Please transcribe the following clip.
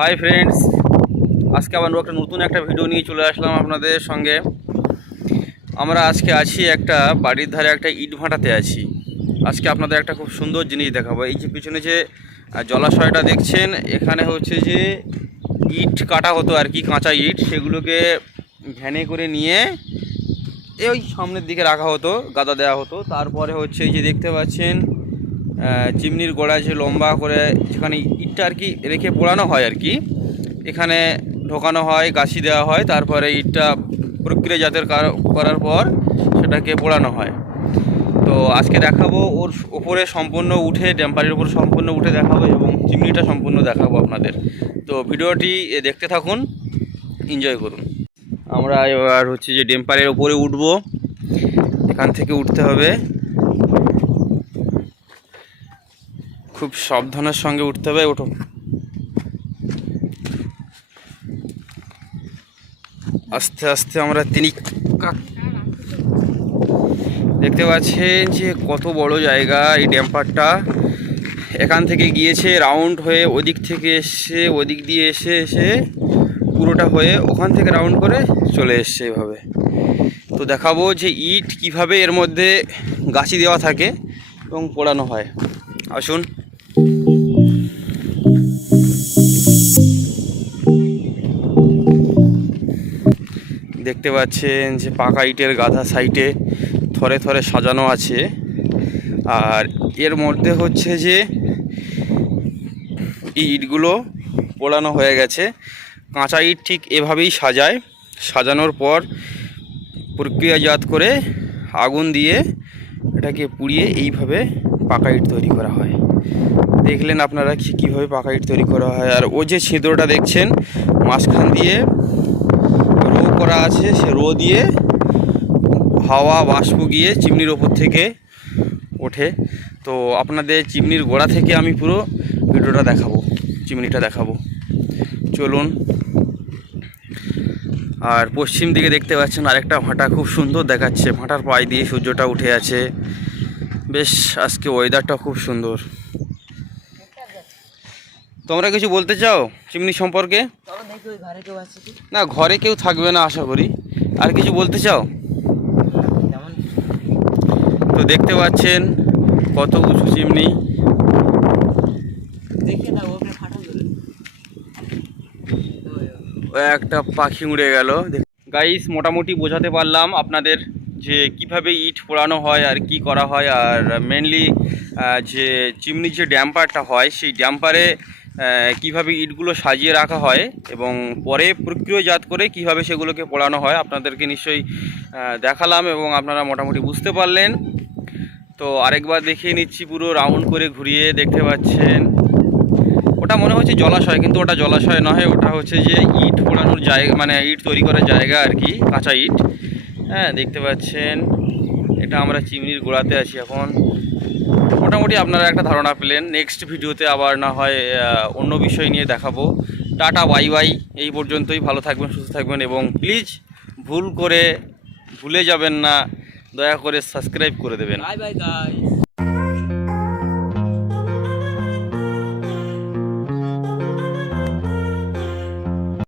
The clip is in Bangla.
হাই ফ্রেন্ডস, আজকে আবার নতুন একটা ভিডিও নিয়ে চলে আসলাম আপনাদের সঙ্গে। আমরা আজকে আছি একটা বাড়ির ধারে একটা ইট ভাটাতে আছি। আজকে আপনাদের একটা খুব সুন্দর জিনিস দেখাবো। এই যে পিছনে যে জলাশয়টা দেখছেন, এখানে হচ্ছে যে ইট কাটা হতো আর কি, কাঁচা ইট, সেগুলোকে ভ্যানে করে নিয়ে ওই সামনের দিকে রাখা হতো, গাদা দেওয়া হতো। তারপরে হচ্ছে এই যে দেখতে পাচ্ছেন চিমনির গোড়ায় যে লম্বা করে যেখানে ইটটা আর কি রেখে পোড়ানো হয় আর কি, এখানে ঢোকানো হয়, গাছি দেওয়া হয়, তারপরে ইটটা প্রক্রিয়াজাতের করার পর সেটাকে পোড়ানো হয়। তো আজকে দেখাবো ওর ওপরে সম্পূর্ণ উঠে, ড্যাম্পারের উপর সম্পূর্ণ উঠে দেখাবো এবং চিমনিটা সম্পূর্ণ দেখাবো আপনাদের। তো ভিডিওটি দেখতে থাকুন, এনজয় করুন। আমরা এবার হচ্ছে যে ড্যাম্পারের উপরে উঠবো, এখান থেকে উঠতে হবে, খুব সাবধানের সঙ্গে উঠতে হবে। ওঠো, আস্তে আস্তে আমরা দেখতে পাচ্ছেন যে কত বড় জায়গা এই ড্যাম্পারটা। এখান থেকে গিয়েছে রাউন্ড হয়ে, ওদিক থেকে এসে ওদিক দিয়ে এসে এসে পুরোটা হয়ে ওখান থেকে রাউন্ড করে চলে এসছে এভাবে। তো দেখাবো যে ইট কিভাবে এর মধ্যে গাছি দেওয়া থাকে এবং পোড়ানো হয়। আসুন। দেখতে পাচ্ছেন যে পাকা ইটের গাদা সাইডে থরে থরে সাজানো আছে। আর এর মধ্যে হচ্ছে যে ইটগুলো পোড়ানো হয়ে গেছে। কাঁচা ইট ঠিক এভাবেই সাজায়, সাজানোর পর প্রক্রিয়াজাত করে আগুন দিয়ে এটাকে পুড়িয়ে এইভাবে পাকা ইট তৈরি করা হয়। দেখলেন আপনারা কীভাবে পাকা ইট তৈরি করা হয়। আর ও যে ছিদ্রটা দেখছেন মাঝখান দিয়ে রো করা আছে, সে রো দিয়ে হাওয়া বাষ্প গিয়ে চিমনির ওপর থেকে ওঠে। তো আপনাদের চিমনির গোড়া থেকে আমি পুরো ভিডিওটা দেখাবো, চিমনিটা দেখাবো, চলুন। আর পশ্চিম দিকে দেখতে পাচ্ছেন আরেকটা ভাটা, খুব সুন্দর দেখাচ্ছে। ভাটার পায়ে দিয়ে সূর্যটা উঠে আছে। বেশ আজকে ওয়েদারটা খুব সুন্দর। তোমরা কিছু বলতে চাও চিমনি সম্পর্কে? না, ঘরে কেউ থাকবে না আশা করি। আর কিছু বলতে চাও? তো দেখতে পাচ্ছেন কত উঁচু চিমনি। একটা পাখি উড়ে গেল। গাইস, মোটামুটি বোঝাতে পারলাম আপনাদের যে কিভাবে ইট পোড়ানো হয় আর কি করা হয়। আর মেনলি যে চিমনির যে ড্যাম্পারটা হয়, সেই ড্যাম্পারে কিভাবে ইটগুলো সাজিয়ে রাখা হয় এবং পরে প্রক্রিয়াজাত করে কিভাবে সেগুলোকে পোড়ানো হয় আপনাদেরকে নিশ্চয়ই দেখালাম এবং আপনারা মোটামুটি বুঝতে পারলেন। তো আরেকবার দেখিয়ে নিচ্ছি পুরো রাউন্ড করে ঘুরিয়ে। দেখতে পাচ্ছেন ওটা মনে হচ্ছে জলাশয়, কিন্তু ওটা জলাশয় নয়, ওটা হচ্ছে যে ইট পোড়ানোর জায়গা, মানে ইট তৈরি করার জায়গা আর কি, কাঁচা ইট। হ্যাঁ, দেখতে পাচ্ছেন এটা আমরা চিমনির গোড়াতে আছি এখন। মোটামুটি আপনারা একটা ধারণা পেলেন। নেক্সট ভিডিওতে আবার না হয় অন্য বিষয় নিয়ে দেখাবো। টাটা, বাই বাই, এই পর্যন্তই। ভালো থাকবেন, সুস্থ থাকবেন এবং প্লিজ ভুলে যাবেন না, দয়া করে সাবস্ক্রাইব করে দেবেন। Bye bye guys.